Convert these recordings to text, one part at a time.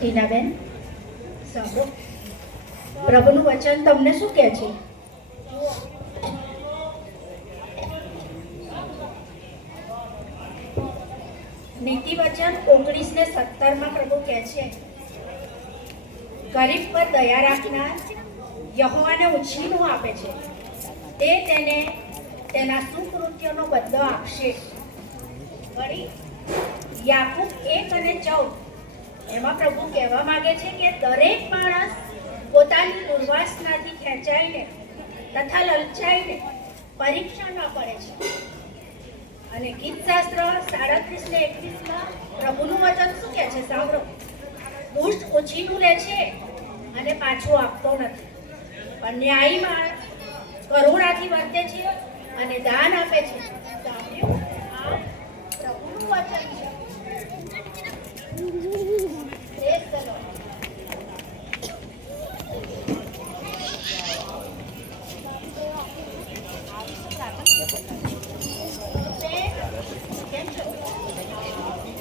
ટીનાબેન, સાંભળો, પ્રભુનું વચન તમને શું કહે છે? નીતિ વચન 19:17 પ્રભુ કહે છે, ગરીબ પર દયા રાખનાર યહોવાને ઉછીનું આપે છે, તે તેને તેના સુકૃત્યનો બદલો આપશે. વળી યાકૂબ 1:14 એમાં પ્રભુ કહેવા માંગે છે કે દરેક માણસ પોતાની દુર્વાસનાથી ખેંચાઈને તથા લલચાઈને પરીક્ષામાં પડે છે. અને ગીતશાસ્ત્ર 37:21 પ્રભુનું વચન શું કહે છે? સાંભળો, દુષ્ટ ઉછીનું લે છે અને પાછું આપતો નથી, પણ ન્યાયી માણસ કરુણાથી વર્તે છે અને દાન આપે છે. સાંભળ્યું? આ પ્રભુનું વચન છે. Praise the Lord.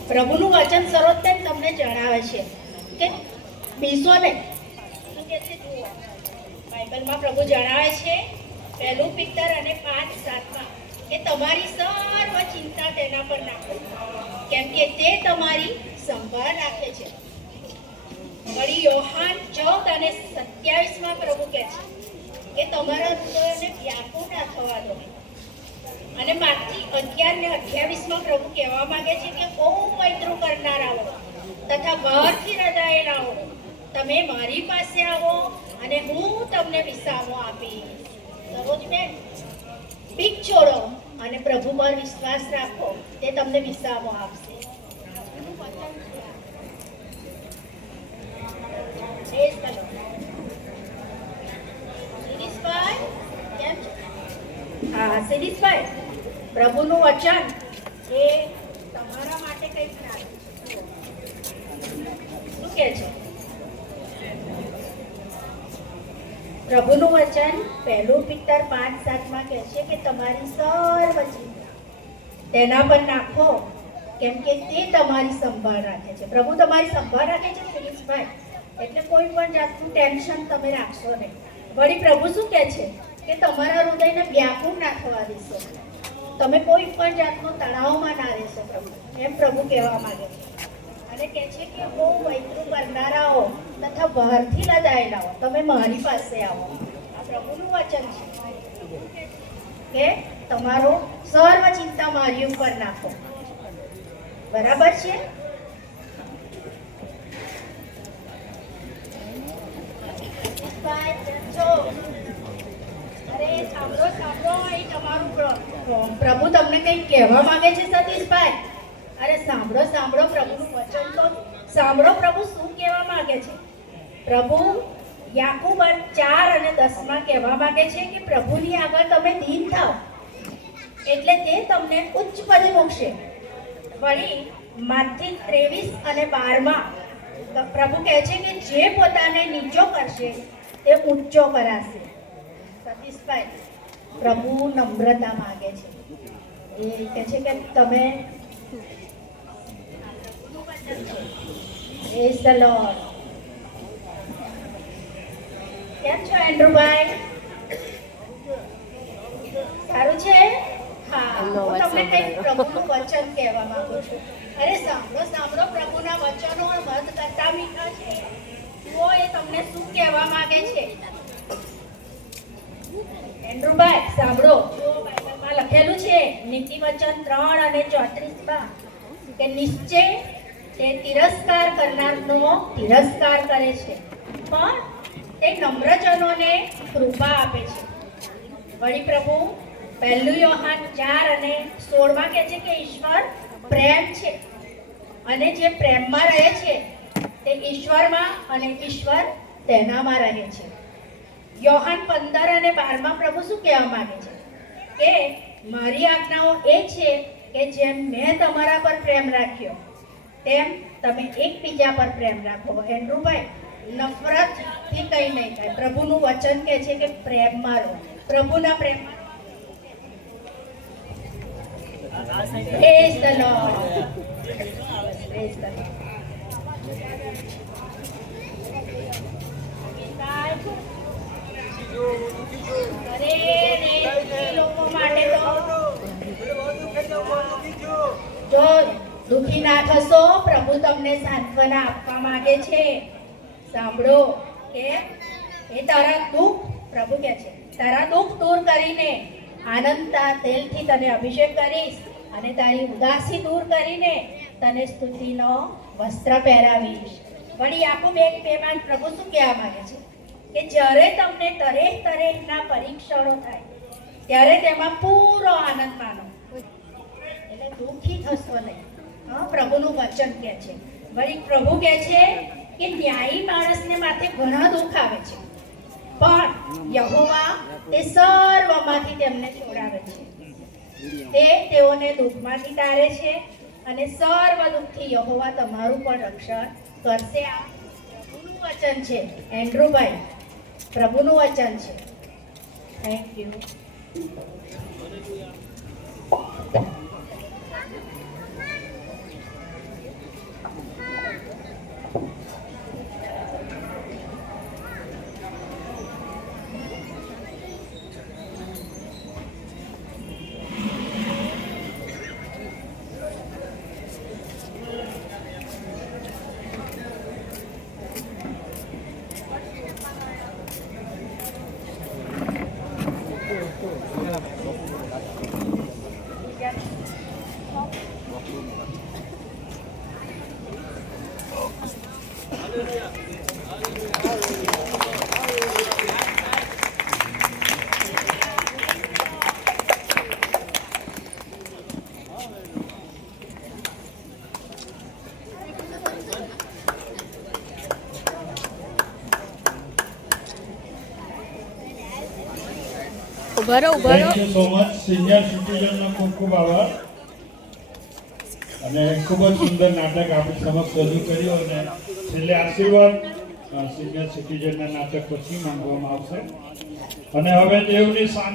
પ્રભુનું વચન સર્વોત્તમ તમને જણાવે છે કે બીસો નહીં. શું કહે છે? જુઓ, બાઇબલમાં પ્રભુ જણાવે છે 1 પિતર અને 5:7 કે તમારી સર્વ ચિંતા તેના પર નાખો, કેમ કે તે તમારી સંભાળ રાખે છે. વળી યોહાન 14:27 પ્રભુ કહે છે કે તમારા હૃદયને વ્યાકુળ ના થવા દો. અને માથી 11:28 પ્રભુ કહેવા માંગે છે કે બહુ મૈત્રું કરનારાઓ તથા બહારથી રડાયેલાઓ, તમે મારી પાસે આવો અને હું તમને વિસામો આપીશ. સરોજ બેન, બીક છોડો અને પ્રભુ પર વિશ્વાસ રાખો, તે તમને વિસામો આપશે. હા, શિરીષભાઈ, પ્રભુનું વચન એ તમારા માટે કંઈક નાખે શું કે છે? પ્રભુનું વચન 1 પિતર 5:7 કહે છે કે તમારી સર્વ ચિંતા તેના પર નાખો, કેમ કે તે તમારી સંભાળ રાખે છે. પ્રભુ તમારી સંભાળ રાખે છે શિરીષભાઈ, એટલે કોઈ પણ જાતનું ટેન્શન તમે રાખશો નહીં. વળી પ્રભુ શું કહે છે કે તમારા હૃદયને વ્યાકુળ ના થવા દેશો, તમે કોઈ પણ જાતનો તણાવમાં ના રહેશો. પ્રભુ એમ પ્રભુ કહેવા માંગે છે. અને કહે છે કે બહુ મૈત્રું કરનારાઓ તથા બહારથી લદાયેલાઓ, તમે મારી પાસે આવો. આ પ્રભુનું વચન છે કે તમારો સર્વ ચિંતા મારી ઉપર નાખો. બરાબર છે? પ્રભુ તમને કંઈક કહેવા માંગે છે સતીશભાઈ. અરે સાંભળો સાંભળો, પ્રભુનું વચન તો સાંભળો. પ્રભુ શું કહેવા માંગે છે? પ્રભુ યાકૂબ 4:10 કહેવા માંગે છે કે પ્રભુની આગળ તમે દીન થાવ એટલે તે તમને ઉચ્ચ પદે મૂકશે. વળી માથી 23:12 પ્રભુ કહે છે કે જે પોતાને નીચો કરશે તે ઊંચો કરાશે. સતીશભાઈ, પ્રભુ નમ્રતા માંગે છે. એ કહે છે કે તમે પ્રેઝ ધ લોર્ડ. કેમ છો એન્ડ્રુભાઈ? સારું છે? હા, હું તમને કંઈક પ્રભુનું વચન કહેવા માંગુ છું. અરે સાંભળો સાંભળો, પ્રભુના વચનો મત કરતા મીઠા છે. જુઓ એ તમને શું કહેવા માંગે છે. એન્ડ્રુભાઈ સાંભળો, જો બાઇબલમાં લખેલું છે નીતિ વચન 3:34 કે નિશ્ચય તે તિરસ્કાર કરનારનો તિરસ્કાર કરે છે, પણ તે નમ્રજનોને કૃપા આપે છે. વળી પ્રભુ 1 યોહાન 4:16 કહે છે કે ઈશ્વર પ્રેમ છે અને જે પ્રેમમાં રહે છે તે ઈશ્વરમાં અને ઈશ્વર તેનામાં રહે છે. યોહાન 15:12 પ્રભુ શું કહેવા માંગે છે કે મારી આજ્ઞાઓ એ છે કે જેમ મેં તમારા પર પ્રેમ રાખ્યો તેમ તમે એકબીજા પર પ્રેમ રાખો. એન્ડ્રુભાઈ, નફરતથી કંઈ નહીં થાય. પ્રભુનું વચન કહે છે કે પ્રેમમાં રહો, પ્રભુના પ્રેમમાં. Praise the Lord. Praise the Lord. દુઃખી ના થશો, પ્રભુ તમને સાંત્વના આપવા માંગે છે. સાંભળો કે એ તારા દુઃખ, પ્રભુ કહે છે, તારા દુઃખ દૂર કરીને આનંદના તેલથી તને અભિષેક કરીશ અને તારી ઉદાસી દૂર કરીને તને સ્તુતિનો વસ્ત્ર પહેરાવીશ. વળી આખું બેમાં પ્રભુ શું કહેવા માંગે છે કે જ્યારે તમને તરેહ તરેહના પરીક્ષણો થાય ત્યારે તેમાં પૂરો આનંદ માનો, એટલે દુઃખી થશો નહીં. હા, પ્રભુનું વચન કહે છે. વળી પ્રભુ કહે છે કે ન્યાયી માણસને માથે ઘણા દુઃખ આવે છે, પણ યહોવા તે સર્વમાંથી તેમને છોડાવે છે. તે તેઓને દુઃખમાંથી તારે છે અને સર્વ દુઃખથી યહોવા તમારું પણ રક્ષણ કરશે. આ પ્રભુનું વચન છે એન્ડ્રુભાઈ, પ્રભુનું વચન છે. Thank you. Thank you so much. Senior સિટીઝનનો ખૂબ ખૂબ આભાર. અને ખૂબ જ સુંદર નાટક આપણી સમક્ષ રજૂ કર્યું અને છેલ્લે આશીર્વાદ સિનિયર સિટીઝનના નાટક પછી માંગવામાં આવશે. અને હવે દેવની